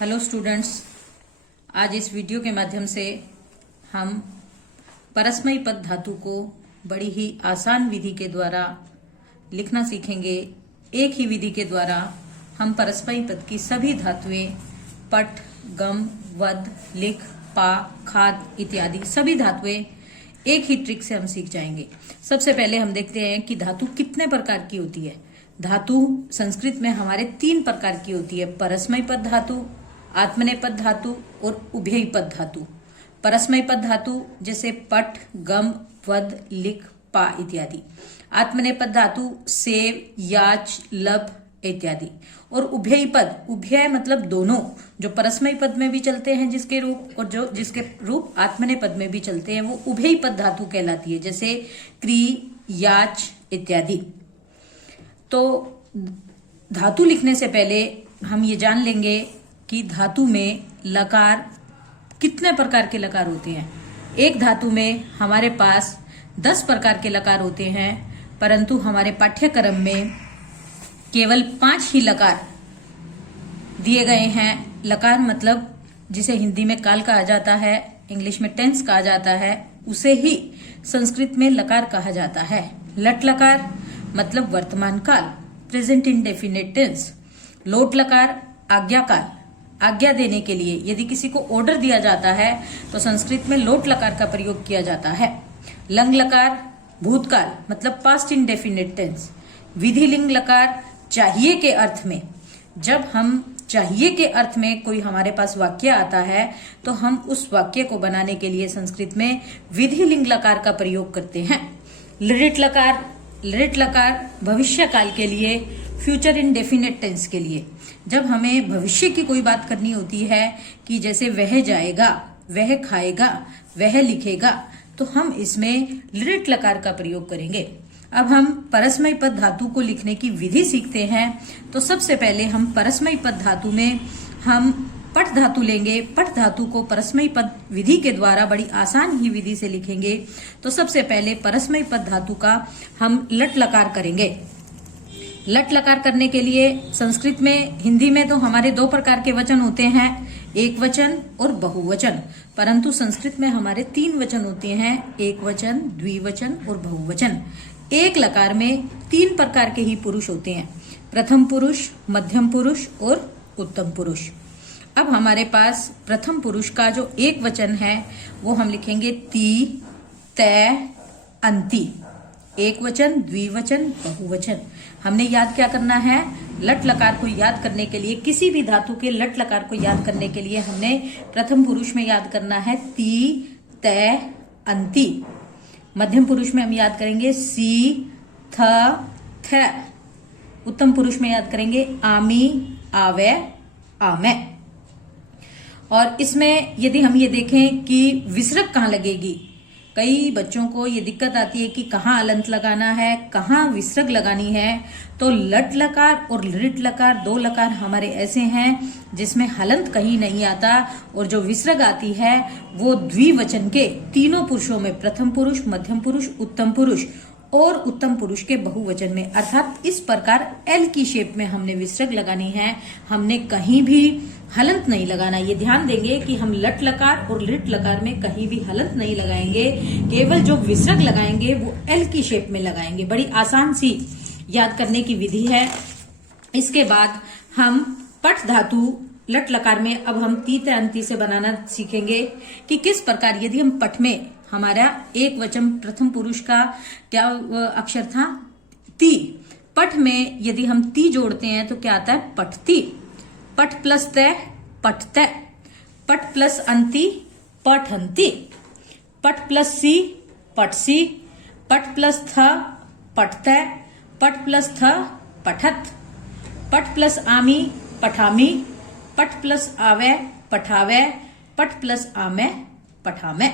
Hello students, आज इस video के माध्यम से हम परस्मयी पद धातु को बड़ी ही आसान विधि के द्वारा लिखना सीखेंगे। एक ही विधि के द्वारा हम परस्मयी पद की सभी धातुएं पट, गम, वद, लिख, पा, खाद इत्यादि सभी धातुएं एक ही ट्रिक से हम सीख जाएंगे। सबसे पहले हम देखते हैं कि धातु कितने प्रकार की होती है। धातु संस्कृत में हमारे 3 प्रकार की होती है: परस्मयी पद धातु, आत्मनेपद धातु और उभयी पद धातु। परस्मयी पद धातु जैसे पट, गम, वद, लिख, पा इत्यादि। आत्मनेपद धातु सेव, याच, लब इत्यादि। और उभयी पद, उभय मतलब दोनों, जो परस्मयी पद में भी चलते हैं जिसके रूप, और जो जिसके रूप आत्मनेपद में भी चलते हैं, वो उभयी पद धातु कहलाती है, जैसे क्री, याच इत्यादि। तो धातु लिखने से पहले हम ये जान लेंगे कि धातु में लकार कितने प्रकार के लकार होते हैं। एक धातु में हमारे पास 10 प्रकार के लकार होते हैं, परंतु हमारे पाठ्यक्रम में केवल 5 ही लकार दिए गए हैं। लकार मतलब जिसे हिंदी में काल कहा जाता है, इंग्लिश में टेंस कहा जाता है, उसे ही संस्कृत में लकार कहा जाता है। लट लकार मतलब वर्तमान काल, प्रेजेंट इंडेफिनिट टेंस। लोट लकार आज्ञा काल, आज्ञा देने के लिए यदि किसी को ऑर्डर दिया जाता है तो संस्कृत में लोट लकार का प्रयोग किया जाता है। लंग लकार भूतकाल मतलब पास्ट इंडेफिनिट टेंस। विधि लिंग लकार चाहिए के अर्थ में, जब हम चाहिए के अर्थ में कोई हमारे पास वाक्य आता है तो हम उस वाक्य को बनाने के लिए संस्कृत में विधि लिंग लकार का प्रयोग करते हैं। लिरिट लकार, लिरिट लकार भविष्य काल के लिए, फ्यूचर इंडेफिनिट टेंस के लिए। जब हमें भविष्य की कोई बात करनी होती है कि जैसे वह जाएगा, वह खाएगा, वह लिखेगा, तो हम इसमें लिरिट लकार का प्रयोग करेंगे। अब हम परस्मयी पद धातु को लिखने की विधि सीखते हैं। तो सबसे पहले हम परस्मयी पद धातु में हम पट धातु लेंगे। पट धातु को परस्मयी पद विधि के द्वारा बड़ी आसान ही विधि से लिखेंगे। तो सबसे पहले परस्मयी पद धातु का हम लट लकार करेंगे। लट लकार करने के लिए संस्कृत में, हिंदी में तो हमारे 2 प्रकार के वचन होते हैं, एक वचन और बहुवचन, परंतु संस्कृत में हमारे 3 वचन होते हैं, एक वचन, द्विवचन और बहुवचन। एक लकार में 3 प्रकार के ही पुरुष होते हैं, प्रथम पुरुष, मध्यम पुरुष और उत्तम पुरुष। अब हमारे पास प्रथम पुरुष का जो एक वचन है वो हम लिखेंगे ती, तै, अंति। एक वचन, द्विवचन, बहुवचन। हमने याद क्या करना है? लट लकार को याद करने के लिए, किसी भी धातु के लट लकार को याद करने के लिए हमने प्रथम पुरुष में याद करना है ती, तै, अंति। मध्यम पुरुष में हम याद करेंगे सी, थ, थ। उत्तम पुरुष में याद करेंगे आमी, आवे, आमे। और इसमें यदि हम ये देखें कि विसर्ग कहाँ लगेगी, कई बच्चों को ये दिक्कत आती है कि कहाँ अलंत लगाना है, कहाँ विसर्ग लगानी है। तो लट लकार और लिट लकार 2 लकार हमारे ऐसे हैं जिसमें हलंत कहीं नहीं आता, और जो विसर्ग आती है वो द्विवचन के तीनों पुरुषों में, प्रथम पुरुष, मध्यम पुरुष, उत्तम पुरुष और उत्तम पुरुष के बहुवचन में, अर्थात इस प्रकार एल की शेप में हमने विसर्ग लगानी है। हमने कहीं भी हलंत नहीं लगाना। ये ध्यान देंगे कि हम लट लकार और लिट लकार में कहीं भी हलंत नहीं लगाएंगे, केवल जो विसर्ग लगाएंगे वो एल की शेप में लगाएंगे। बड़ी आसान सी याद करने की विधि है। इसके बाद हम पट धातु लट लकार में अब हम ती, तै, अंति से बनाना सीखेंगे कि किस प्रकार, यदि हम पट में, हमारा एक वचन प्रथम पुरुष का क्या अक्षर था? ती। पट में यदि हम ती जोड़ते हैं तो क्या आता है? पठती। पट प्लस तै, पठतै। पट प्लस अंति, पठंती। पट प्लस सी, पटसी। पट प्लस थ, पठतै। पट प्लस थ, पठत। पट प्लस आमी, पठामी। पट प्लस आवे, पठावे। पट प्लस आमे, पठामे।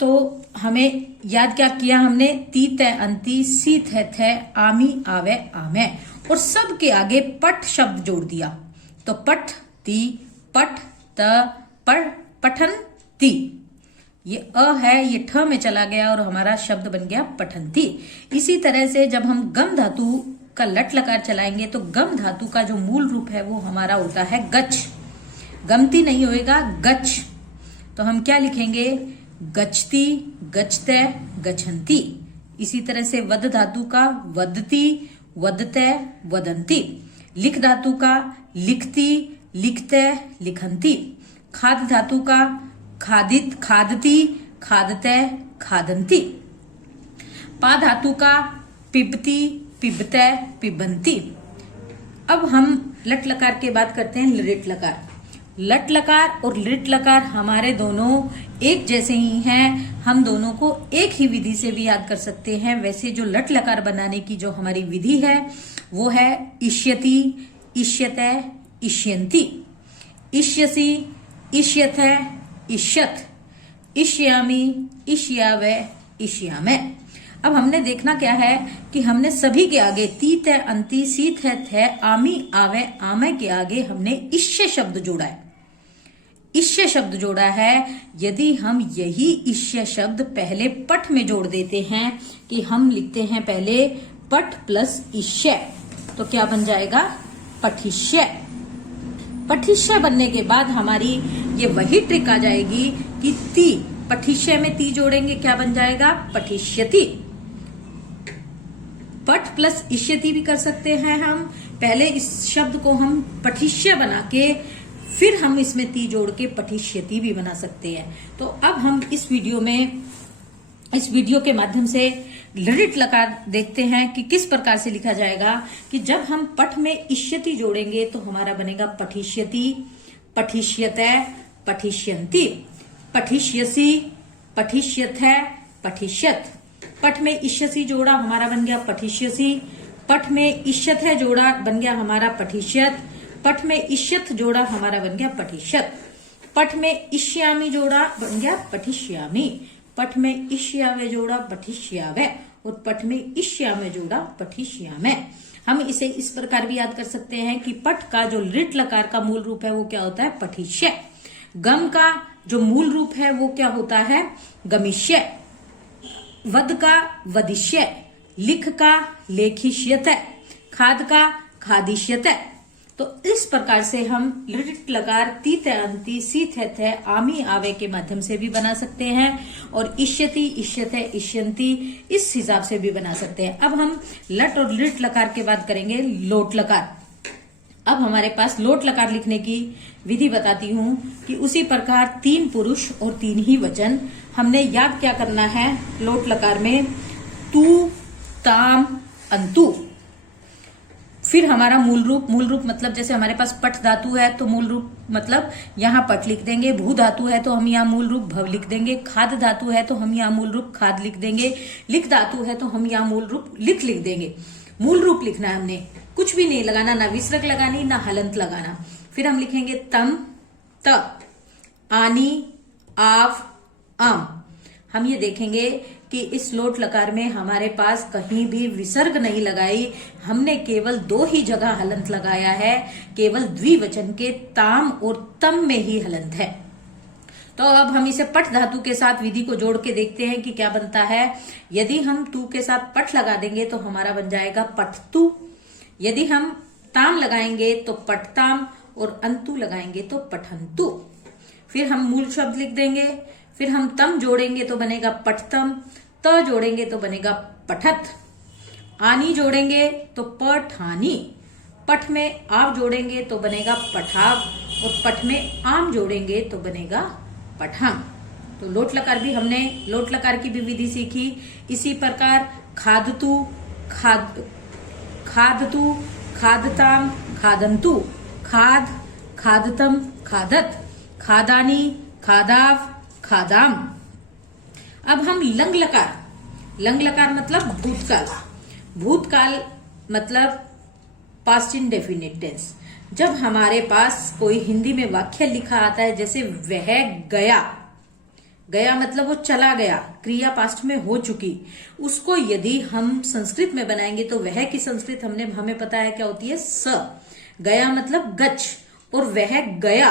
तो हमें याद क्या किया हमने? ती, तै, अंति, सी, थ, आमी, आवे, आमे, और सब के आगे पट शब्द जोड़ दिया। तो पठ, ती, पठ, त, पढ़, पठन, ती। ये अ है, ये ठ में चला गया और हमारा शब्द बन गया पठंती। इसी तरह से जब हम गम धातु का लट लकार चलाएंगे तो गम धातु का जो मूल रूप है वो हमारा होता है गच। गमती नहीं होएगा, गच। तो हम क्या लिखेंगे? गचती, गचते, गच्छन्ति। इसी तरह से वद धातु का वदती, वदते, वदन्ति। लिख धातु का लिखती, लिखते, लिखन्ति। खाद धातु का खादित, खादती, खादते, खादन्ति। पा धातु का पिबती, पिबते, पिबन्ति। अब हम लट लकार की बात करते हैं, लिट लकार। लट लकार और लिट लकार हमारे दोनों एक जैसे ही हैं, हम दोनों को एक ही विधि से भी याद कर सकते हैं। वैसे जो लट लकार बनाने की जो हमारी विधि है वो है इष्यति, इष्यते, इष्यन्ति। इष्यसि, इष्यथे, इष्यथ। इष्यामि, इष्यावे, इष्यामे। अब हमने देखना क्या है कि हमने सभी के आगे ती, ते, अंति, सी, थे, आमी, आवे, आमे के आगे हमने इष्य शब्द जोड़ा है। इष्य शब्द जोड़ा है। यदि हम यही इष्य शब्द पहले पठ में जोड़ देते हैं कि हम लिखते हैं पहले पठ प्लस इष्य, तो क्या बन जाएगा? पठिष्य। पठिष्य बनने के बाद हमारी ये वही ट्रिक आ जाएगी कि ती, पठिष्य में ती जोड़ेंगे, क्या बन जाएगा? पठिष्यति। पठ प्लस इष्यति भी कर सकते हैं हम। पहले इस शब्द को हम पठिष्य बना के फिर हम इसमें ती जोड़ के पठिष्यति भी बना सकते हैं। तो अब हम इस वीडियो के माध्यम से लिट लकार देखते हैं कि किस प्रकार से लिखा जाएगा। कि जब हम पठ में इष्यति जोड़ेंगे तो हमारा बनेगा पठिष्यति, पठिष्यते, पठिष्यन्ति। पठिष्यसि, पठिष्यथे, पठिष्यत। पठ में इष्यसि जोड़ा हमारा बन गया पठिष्यसि। पठ में इष्यथे जोड़ा बन गया हमारा पठिष्यत। पठ में इष्यथ जोड़ा हमारा बन गया पठिष्यत। पठ में इष्यामि जोड़ा बन गया पठिष्यामि। पठ में इष्यावे जोड़ा पठिष्यावे और पठ में इष्यामे जोड़ा पठिष्यामे। हम इसे इस प्रकार भी याद कर सकते हैं कि पठ का जो लिट लकार का मूल रूप है वो क्या होता है? पठिष्य। गम का जो मूल रूप है वो क्या होता है? गमिष्य। वद का वदिष्य। लिख का लेखिष्यते। खाद का खादिष्यते। तो इस प्रकार से हम लिट लकार ती, ते, अंति, सी, थे, आमी, आवे के माध्यम से भी बना सकते हैं और इष्यति, इष्यते, इष्यन्ति इस हिसाब से भी बना सकते हैं। अब हम लट और लिट लकार के बाद करेंगे लोट लकार। अब हमारे पास लोट लकार लिखने की विधि बताती हूँ कि उसी प्रकार 3 पुरुष और 3 ही वचन। हमने याद क्या करना है लोट लकार में? तू, ताम, अंतु। फिर हमारा मूल रूप मतलब जैसे हमारे पास पठ धातु है तो मूल रूप मतलब यहाँ पठ लिख देंगे। भू धातु है तो हम यहाँ मूल रूप भव लिख देंगे। खाद धातु है तो हम यहाँ मूल रूप खाद लिख देंगे। लिख धातु है तो हम यहाँ मूल रूप लिख देंगे। मूल रूप लिखना है हमने, कुछ भी नहीं लगाना, ना विसर्ग लगानी ना हलंत लगाना। फिर हम लिखेंगे तम, त, आनी, आव, आम। हम ये देखेंगे कि इस लोट लकार में हमारे पास कहीं भी विसर्ग नहीं लगाई, हमने केवल 2 ही जगह हलंत लगाया है। केवल द्विवचन के ताम और तम में ही हलंत है। तो अब हम इसे पठ धातु के साथ विधि को जोड़ के देखते हैं कि क्या बनता है। यदि हम तू के साथ पठ लगा देंगे तो हमारा बन जाएगा पठतु। यदि हम ताम लगाएंगे तो पठताम और अंतु लगाएंगे तो पठंतु। फिर हम मूल शब्द लिख देंगे। फिर हम तम जोड़ेंगे तो बनेगा पठतम। त जोड़ेंगे तो बनेगा पठत। आनी जोड़ेंगे तो पठानी। पठ में आव जोड़ेंगे तो बनेगा पठाव और पठ में आम जोड़ेंगे तो बनेगा पठाम। तो लोट लकार भी हमने लोट लकार की भी विधि सीखी। इसी प्रकार खादतु, खादतु, खादताम, खादंतु, खाद, खादतम, खादत, खादानी, खादाव, खादाम। अब हम लंग लकार मतलब भूतकाल। भूतकाल मतलब पास्ट इंडेफिनिट टेंस। जब हमारे पास कोई हिंदी में वाक्य लिखा आता है जैसे वह गया, गया मतलब वो चला गया, क्रिया पास्ट में हो चुकी, उसको यदि हम संस्कृत में बनाएंगे तो वह की संस्कृत हमें पता है क्या होती है? स। गया मतलब गच और वह गया,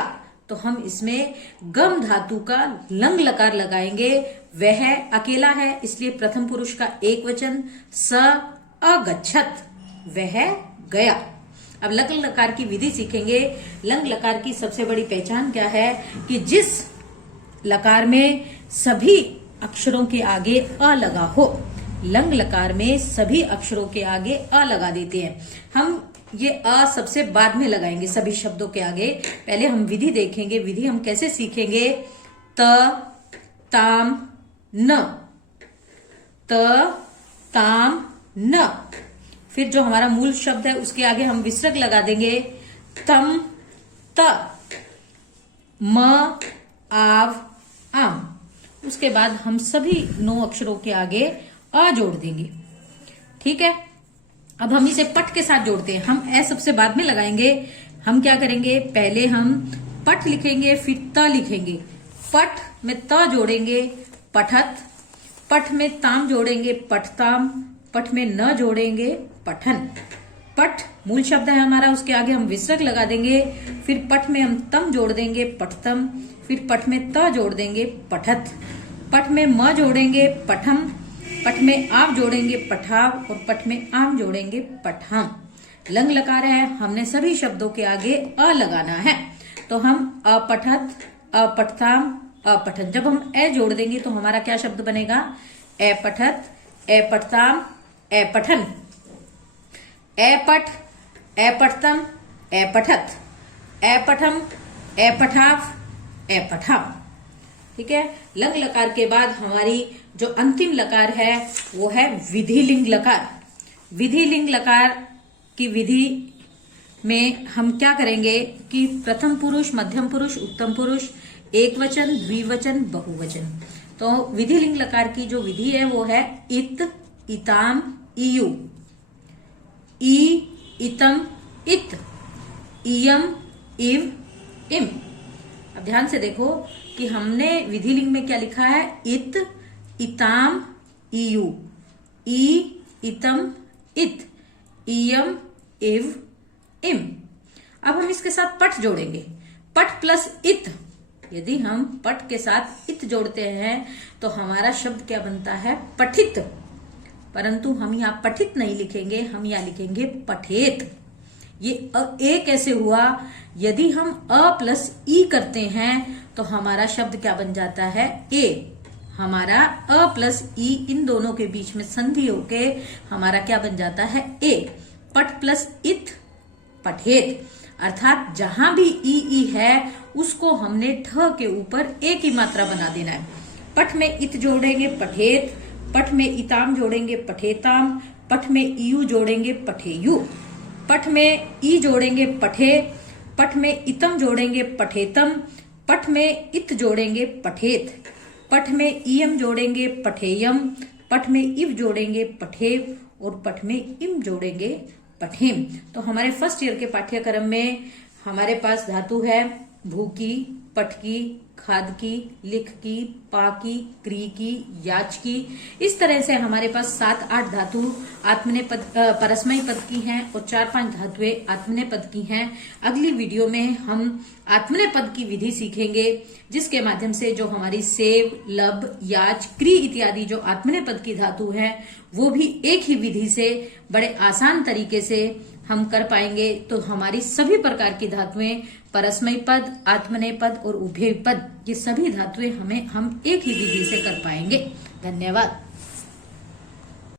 तो हम इसमें गम धातु का लंग लकार लगाएंगे। वह अकेला है इसलिए प्रथम पुरुष का एक वचन स अगच्छत। वह गया। अब लंग लकार की विधि सीखेंगे। लंग लकार की सबसे बड़ी पहचान क्या है कि जिस लकार में सभी अक्षरों के आगे अ लगा हो, लंग लकार में सभी अक्षरों के आगे अ लगा देते हैं। हम ये अ सबसे बाद में लगाएंगे सभी शब्दों के आगे। पहले हम विधि देखेंगे। विधि हम कैसे सीखेंगे? त ताम न, त ताम न। फिर जो हमारा मूल शब्द है उसके आगे हम विसर्ग लगा देंगे, तम त, म आव आम। उसके बाद हम सभी 9 अक्षरों के आगे अ जोड़ देंगे। ठीक है, अब हम इसे पट के साथ जोड़ते हैं। हम ए सबसे बाद में लगाएंगे। हम क्या करेंगे? पहले हम पट लिखेंगे, फिर त लिखेंगे। पट में त जोड़ेंगे, पठत। पट में ताम जोड़ेंगे, पठताम। पट में न जोड़ेंगे, पठन। पट मूल शब्द है हमारा, उसके आगे हम विसर्ग लगा देंगे। फिर पट में हम तम जोड़ देंगे, पठतम। फिर पट में त जोड़ देंगे, पठत। पट में म जोड़ेंगे, पठम। पट में आव जोड़ेंगे, पठाव। और पट में आम जोड़ेंगे, पठाम। लंग लकार है, हमने सभी शब्दों के आगे अ लगाना है। तो हम अपठत, अपठताम, अपठन। जब हम ए जोड़ देंगे तो हमारा क्या शब्द बनेगा? ए पठत, ए पठताम, ए पठन। ए पठ, ए पठतम, ए पठत। ए पठम, ए पठाव, ए पठाम। ठीक है, लंग लकार के बाद हमारी जो अंतिम लकार है वो है विधिलिंग लकार। विधिलिंग लकार की विधि में हम क्या करेंगे कि प्रथम पुरुष, मध्यम पुरुष, उत्तम पुरुष, एक वचन, द्विवचन, बहुवचन। तो विधिलिंग लकार की जो विधि है वो है इत, इताम, इयु। ई, इतम, इत, इयम, इव, इम। अब ध्यान से देखो कि हमने विधिलिंग में क्या लिखा है? इत, इताम, इयु। ई, इतम, इत, इयम, इव, इम। अब हम इसके साथ पट जोड़ेंगे। पट प्लस इत। यदि हम पट के साथ इत जोड़ते हैं तो हमारा शब्द क्या बनता है? पठित। परंतु हम यहाँ पठित नहीं लिखेंगे, हम यहाँ लिखेंगे पठेत। ये ए कैसे हुआ? यदि हम अ प्लस ई करते हैं तो हमारा शब्द क्या बन जाता है? ए। हमारा अ प्लस ई इन दोनों के बीच में संधि होके हमारा क्या बन जाता है? ए। पट प्लस इत, पठेत। अर्थात जहां भी ई है उसको हमने ठ के ऊपर ए की मात्रा बना देना है। पट में इत जोड़ेंगे, पठेत। पट में इताम जोड़ेंगे, पठेताम। पट में इयु जोड़ेंगे, पठेयु। पट में ई जोड़ेंगे, पठे। पट में इतम जोड़ेंगे, पठेतम। पट में इत जोड़ेंगे, पठेत। पट में इयम जोड़ेंगे, पठेयम। पट में इव जोड़ेंगे, पठेव। और पट में इम जोड़ेंगे, पठेम। तो हमारे फर्स्ट ईयर के पाठ्यक्रम में हमारे पास धातु है भूकी, पटकी, खादकी, लिखकी, पाकी, क्रीकी, याचकी। इस तरह से हमारे पास 7-8 धातु आत्मनेय पद, परस्मयी पद की हैं और 4-5 धातुएं आत्मनेय पद की हैं। अगली वीडियो में हम आत्मनेय पद की विधि सीखेंगे, जिसके माध्यम से जो हमारी सेव, लब, याच, क्री इत्यादि जो आत्मनेय पद की धातु हैं वो भी एक ही विधि से बड़े आसान तरीके से हम कर पाएंगे। तो हमारी सभी प्रकार की धातुएं, परस्मयी पद, आत्मनेय पद और उभयपद, ये सभी धातुएं हम एक ही विधि से कर पाएंगे। धन्यवाद।